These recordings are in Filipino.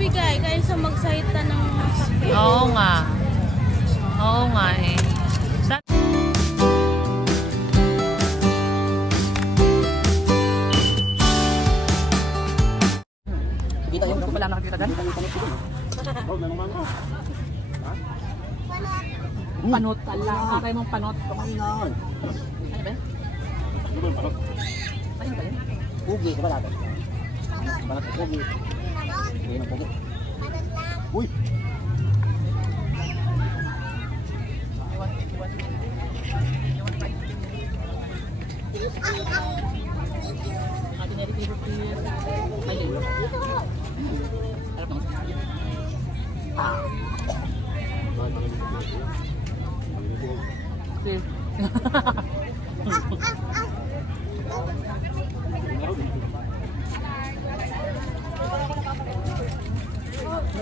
magbigay kaysa magsalita ng masakit. Oo nga. Oo nga eh. Kita yung ko pala nakakita dyan. Panot pala. Nakakay mong panot. Ano ba? Ano ba yung panot? Ano ba yun? Pugi, diba natin? Panot sa pugi. Pugi ng pugi. Uy!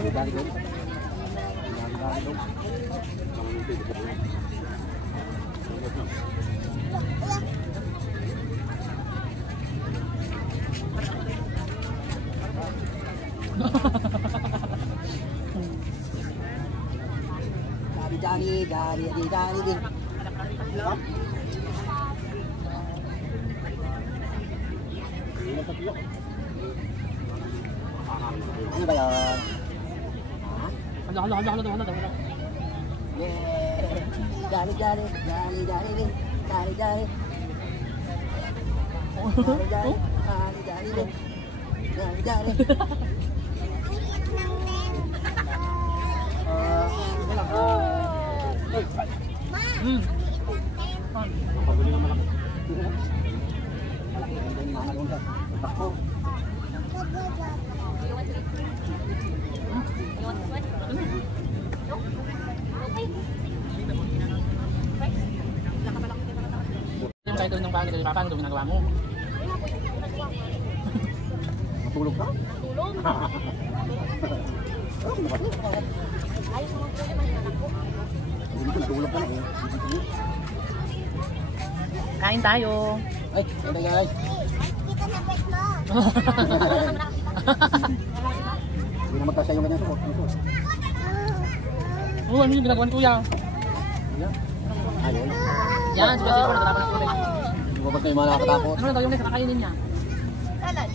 Dari din. Ano ba yan? Hala. Yeah! Dari din. Paguli naman ako. Kahit gawin ng bagay, paano ito ginagawa mo? Matulog ka? Tulog? Ayos mo po yung mahinan ako. Hindi ko natulog ka na eh. Kain tayo. Ay, ito guys. Kita na bet mo. Hindi na magkasya yung ganyan suot. Oh, ano yung ginagawa ni Kuya? Ayun. Yan, sila ko nagtatapan ng kulay. Hindi ko ba kayo mga nakakatakot? Ano na daw yung next nakakainin niya? Salad.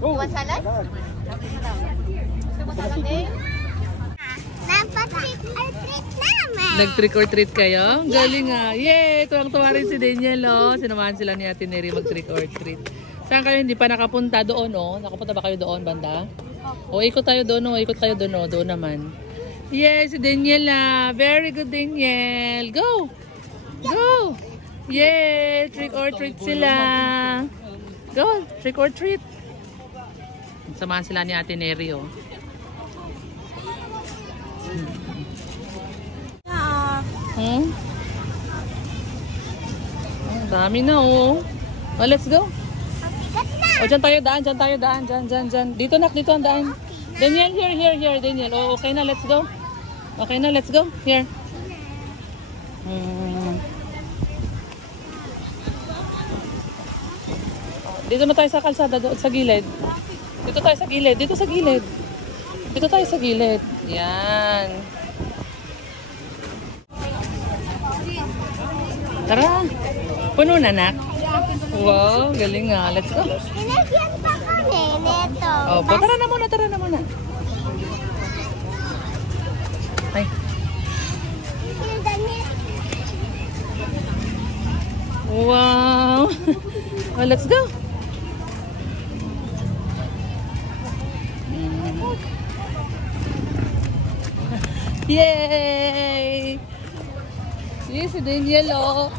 You want salad? Gusto mo salad eh? Nag-trick or treat naman. Nag-trick or treat kayo? Galing ah. Yay! Tuwang-tuwa rin si Daniel, oh. Sinamahan sila ni Ate Neri mag-trick or treat. Saan kayo hindi pa nakapunta doon, oh? Nakapunta ba kayo doon, banda? O, ikot tayo doon, oh. Ikot tayo doon, oh. Doon naman. Yay! Si Daniel na. Very good, Daniel. Go! Go! Yay! Trick or treat sila. Go! Trick or treat. Samahan sila ni Ate Neri, oh. Hmm? Ang dami na, oh. Oh, let's go. Oh, dyan tayo daan, dyan. Dito ang daan. Daniel, here, Daniel. Oh, okay na, let's go. Here. Dito na tayo sa kalsada, sa gilid. Dito tayo sa gilid. Yan. Tara. Puno na, nak. Wow, galing nga. Let's go. Nilagyan pa kami neto. Opo, tara na muna. Ay. Wow. Oh, let's go. Yay! Si Daniel, oh.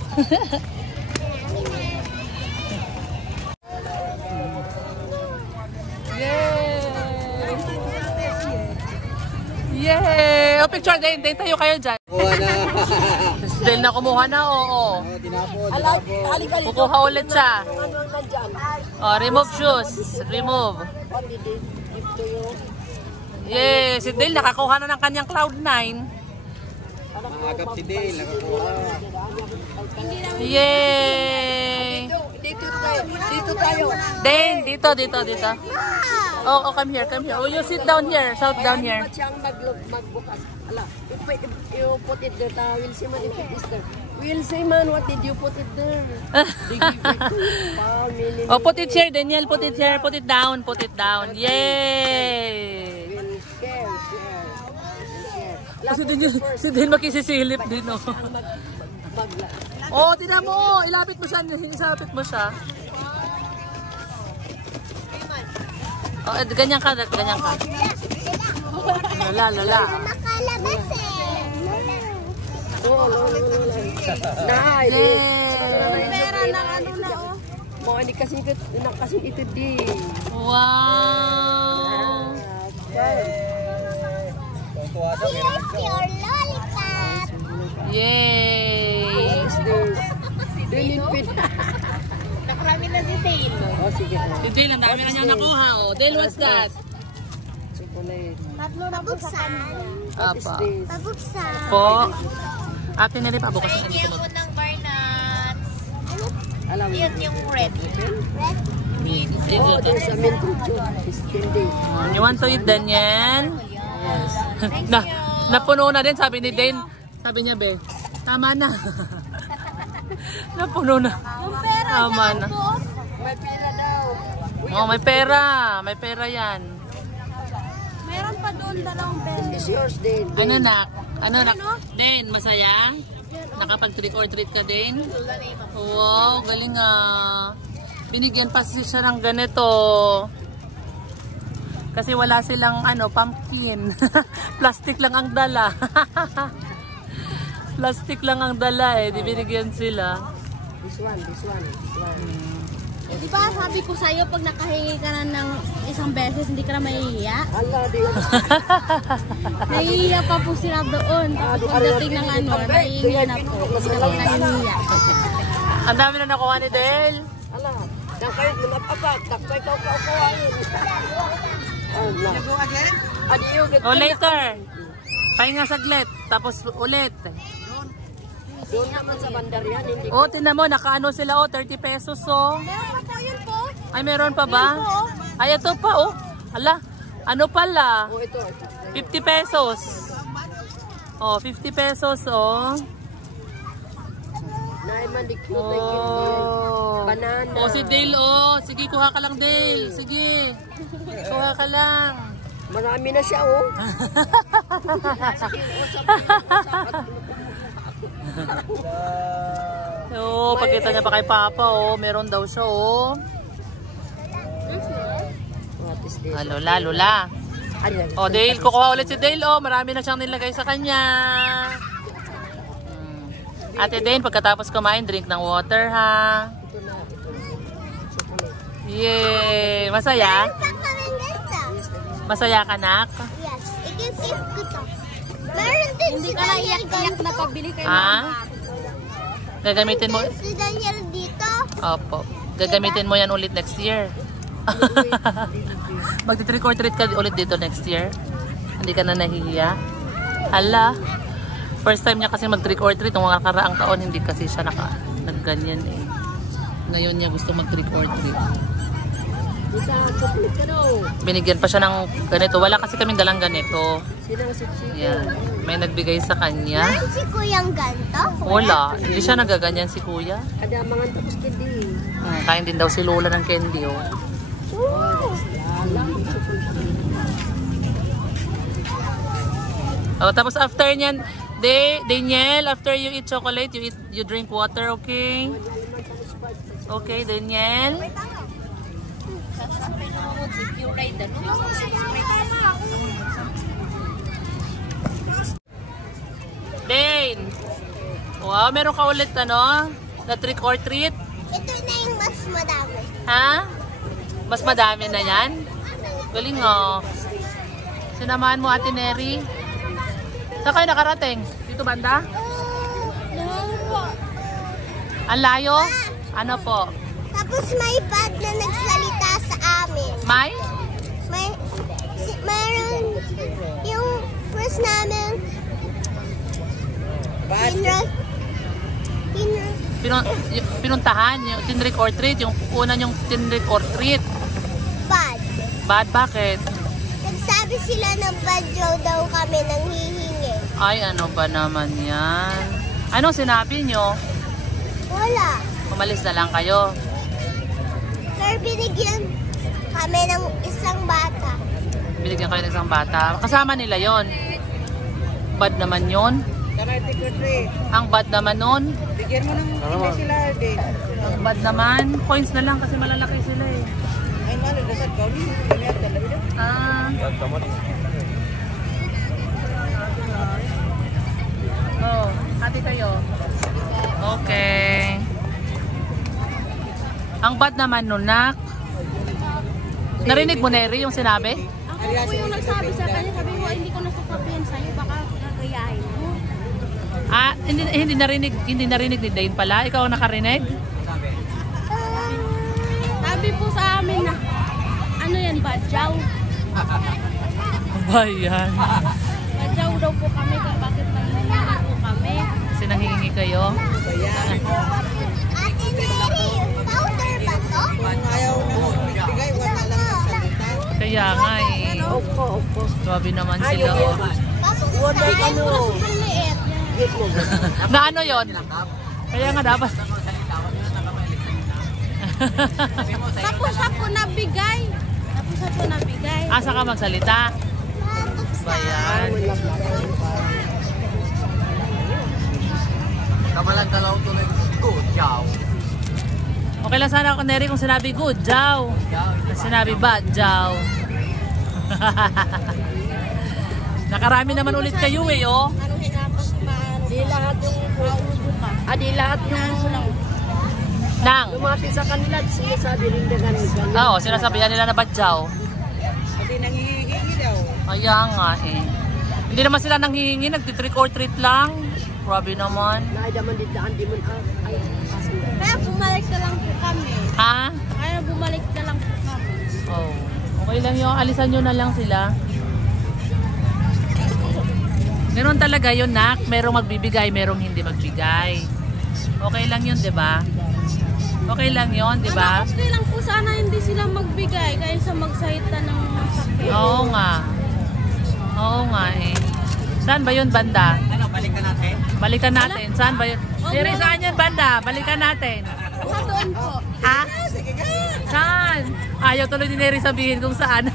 Yay! O, picture din. Tayo kayo dyan. Kuha na. Dahil na kumuha na, oo. Tinapon. Kukuha ulit siya. Oh, remove shoes. Remove. Yay! Si Dale nakakuha na ng kanyang Cloud9. Nakagap si Dale, nakakuha. Yay! Dito tayo. Dale, dito. Oh, come here, come here. Oh, you sit down here. Sit down here. Ba't siyang magbukas? Ala, you put it there. We'll see man if it is there. We'll see man, what did you put it there? They give it to you. Oh, put it here, Daniel. Put it here. Put it down. Put it down. Yay! We'll share. Kasi si Daniel makisisilip din, oh. Bagla. Oh, tingnan mo. Ilapit mo siya. Isapit mo siya. Oh, ganyan ka. Ganyan ka. Lala. Makalabas eh. Nice. Yay! Pera ng ano na, oh. Mga hindi kasi ito din. Wow! Here's your lollipop. Yay! Dilipid. Nakarami na si Taylor. Oh, sige. Si Dale, ang dami na niyang nakuha. Oh. Dale, what's that? Chocolate. Tatlo na buksan. Apa. Pabuksan. Po. Ate Neri, pabukas ang dito mo. ng Barnats. Alam mo. Yun yung red. Oh, there's a mint chocolate. It's candy. You want to eat, Daniel? Yes. Napuno na din, sabi ni Dane. Sabi niya, be, tama na. Napuno na. Tama na. May pera daw. Oh, may pera. May pera yan. Meron pa doon dalawang bell. It's yours, Dane. Ano nak? Ano nak? Dane, masaya? Nakapag trick or treat ka din? Wow, galing ah. Binigyan pa siya ng ganito. Kasi wala silang pumpkin. Plastic lang ang dala. Plastic lang ang dala eh. Di binigyan sila. This one. Di ba sabi ko sa'yo pag nakahingi ka na ng isang beses hindi ka na mahihiya? Allah, Dane. Nahihiya pa po sila doon. Tapos pagdating ng nahihiya na po. Hindi na po nahihiya. Ang dami na nakuha ni Dale. Allah. Nang kayo, mga papat. Takpay kawain. Allah. You go again? Adiyo. O later. Pahinga saglit. Tapos ulit. Doon naman sa bandar yan. Hindi O, tingnan mo. Nakaano sila 30 pesos oh. Meron pa po yun po. Ay, meron pa ba? Ay, ito pa oh. Ala, ano pala? ko ito. 50 pesos. Oh, 50 pesos oh. Naiman di cute. Oh. Banana. Oh, si Dale oh. Sige, kuha ka lang Dale. Sige. Kuha ka lang. Marami na siya, oh. Oh, pakita niya pa kay Papa oh. Meron daw siya oh. What is this? Lola. Ayan. Oh, Dale, kukuha ulit si Dale oh. Marami na siyang nilagay sa kanya. Ate Dane, pagkatapos kumain, drink ng water ha. Ito na. Chocolate. Yay! Masaya? Masaya ka, nak? Yes. I-give ko to. Meron din si Daniel ganito. na pabili kayo. Ha? Gagamitin mo? Si Daniel dito. Opo. Gagamitin mo yan ulit next year. Magti-trick or treat ka ulit dito next year? Hindi ka na nahihiya? Hala. First time niya kasi mag-trick or treat. Nung mga karaang taon, hindi kasi siya nagganyan eh. Ngayon niya gusto mag-trick or treat. Isa, chocolate ka daw. Binigyan pa siya ng ganito. Wala kasi kaming dalang ganito. Sinang sipsip. Yan. May nagbigay sa kanya. Meron si Kuyang ganito. Wala. Hindi siya nagaganyan si kuya. Ada mga tapos kindi. Kain din daw si Lola ng candy oh. Oh, tapos after niyan, Daniel, after you eat chocolate, you drink water, okay? Okay, Daniel. Dane. Wow, meron ka ulit na trick or treat? Ito na yung mas madami. Ha? Mas madami na yan? Galing oh. Sinamahan mo Ate Neri. Saan kayo nakarating? Dito banda? Ang layo? Ano po? Tapos may bad na nagsalita sa amin. May? Meron yung first namin Pinuntahan, yung tinrick or treat, yung una yung tinrick or treat. bad. Bad, bakit? Nagsabi sila ng badyaw daw kami nang hihingi. Ay, ano ba naman yan? Anong sinabi nyo? Wala. Umalis na lang kayo. Sir, binigyan kami ng isang bata. Binigyan kayo ng isang bata. Kasama nila yon. Bad naman yon. Ang bad naman nun. Bigyan mo ng hindi sila din. Ang bad naman. Coins na lang kasi malalaki sila eh. Ay, malam dasar kau ni. Ini ada lagi dah. Ah. Oh, hati kayo. Okay. Ang bad naman nun, nak. Narinig mo, Neri, yung sinabi? Ako po yung nagsabi sa kanya, sabi ko, hindi ko nasukapihan sa'yo, baka nagayahin mo. Ah, hindi narinig ni Dane pala. Ikaw ang nakarinig? Sabi po sa amin na, ano yan, badyaw? Ba yan? Badyaw daw po kami, bakit nangyayari po kami? Kasi nanghihingi kayo? Ate Neri, powder ba to? Kung ayaw mo bigay, wala lang magsalita. Kaya nga eh. Opo. Grabe naman sila oh. Wala ano. Ang liit. Na ano yon? Kaya nga dapat. Tapos ako nabigay. Asa ka magsalita? Bayan. Kamalang dalaw to na good job. Okay lang sana ako, Neri, kung sinabi good job. Sinabi bad job. Nakarami naman ulit kayo eh, oh. Di lahat yung di lahat yung Nang. lumapit sa kanila, sinasabi rin dengan ganyan. Oo, sinasabihan nila na bad job. Kasi nangihingi daw. Kaya nga eh. Hindi naman sila nanghihingi, nagti-trick or treat lang. Grabe naman. Naadaman din daan, di mo ay kasi. Kaya bumalik na lang po kami. Ha? Kaya bumalik na lang po kami. Oh. Okay lang yun. Alisan nyo na lang sila. Meron talaga yun, nak. Merong magbibigay, merong hindi magbigay. Okay lang yun, di ba? Okay lang yun, di ba? Okay lang po sana hindi sila magbigay kaysa magsahita ng sakit. Oo nga. Oo nga eh. Saan ba yun, banda? Ano, balikan natin? Balikan natin. Saan ba yun? Neri, saan yun, banda? Balikan natin. Sa doon po. Ha? Saan? Ayaw tuloy ni Neri sabihin kung saan.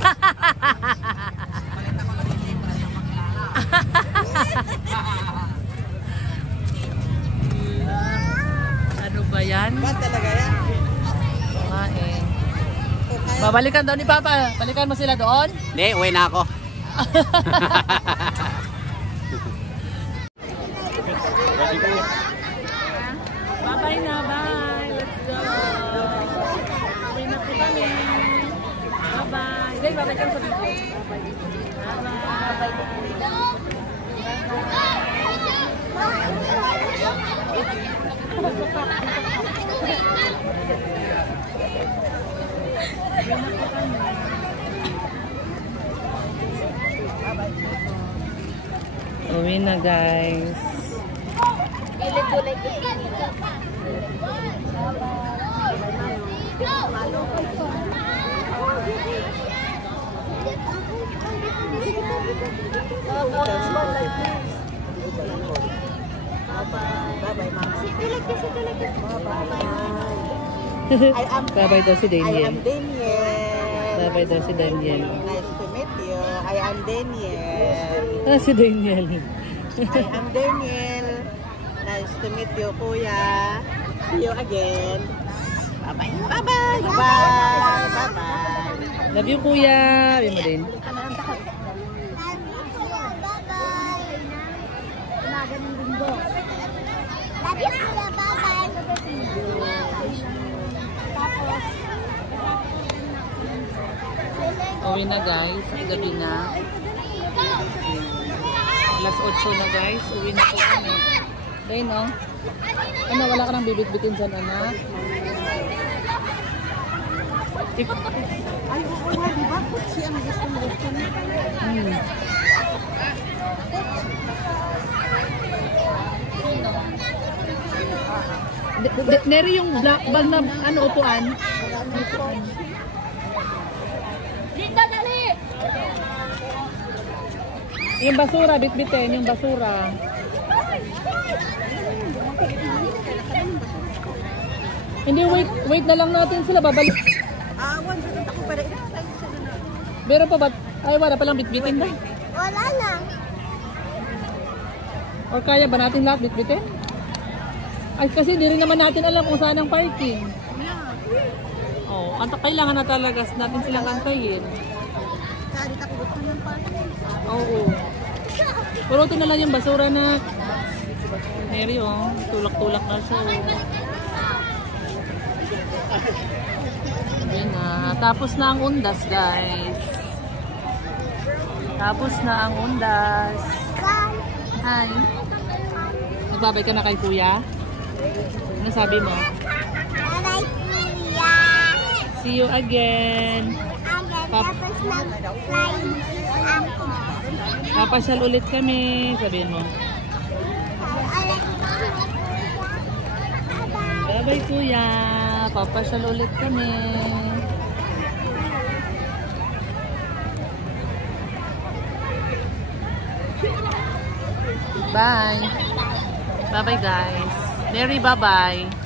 Ano ba yan? Ba't talaga yan? Ah, eh. Babalikan daw ni Papa. Balikan mo sila doon? Hindi, uwi na ako. Bye-bye na, bye. Let's go. Uwi na po kami. Bye-bye. Guys, bye-bye kami sa video. Uwi na, guys. Bye-bye daw si Daniel. Daniel. Bye-bye daw si Daniel. Nice to meet you. I am Daniel. Ah, si Daniel. I am Daniel. Nice to meet you, Kuya. See you again. Bye-bye. Bye-bye. Bye-bye. Bye-bye. Love you, kuya. Sabi mo din. Love you, kuya. Bye-bye. Uwi na, guys. Gabi na. Alas 8 na, guys. Uwi na po kami. Dahil, no? Ano, wala ka nang bibit-bitin dyan, anak? Ay, oo nga, di ba? Kutsi ang gusto mo gusto mo. Neri yung black bag na ano upuan? Dito Yung basura, bitbitin, yung basura. Hindi, wait na lang natin sila, babalik. Meron pa ba? Ay, wala palang bitbitin na. Wala na. Or kaya ba natin lahat bitbitin? Ay, kasi di rin naman natin alam kung saan ang parking. Oh, kailangan na talaga natin silang antayin. Oo. Purutin na lang yung basura na. Mary, oh. Tulak-tulak na siya. Ayan na. Tapos na ang undas, guys. Tapos na ang undas. Hi. Nagbabay ka na kay kuya? Ano sabi mo? Bye-bye, kuya. See you again. Tapos nag-fly ako. Papasyal ulit kami. Sabihin mo. Bye-bye kuya. Papasyal ulit kami. Bye. Bye-bye guys. Mary, bye-bye.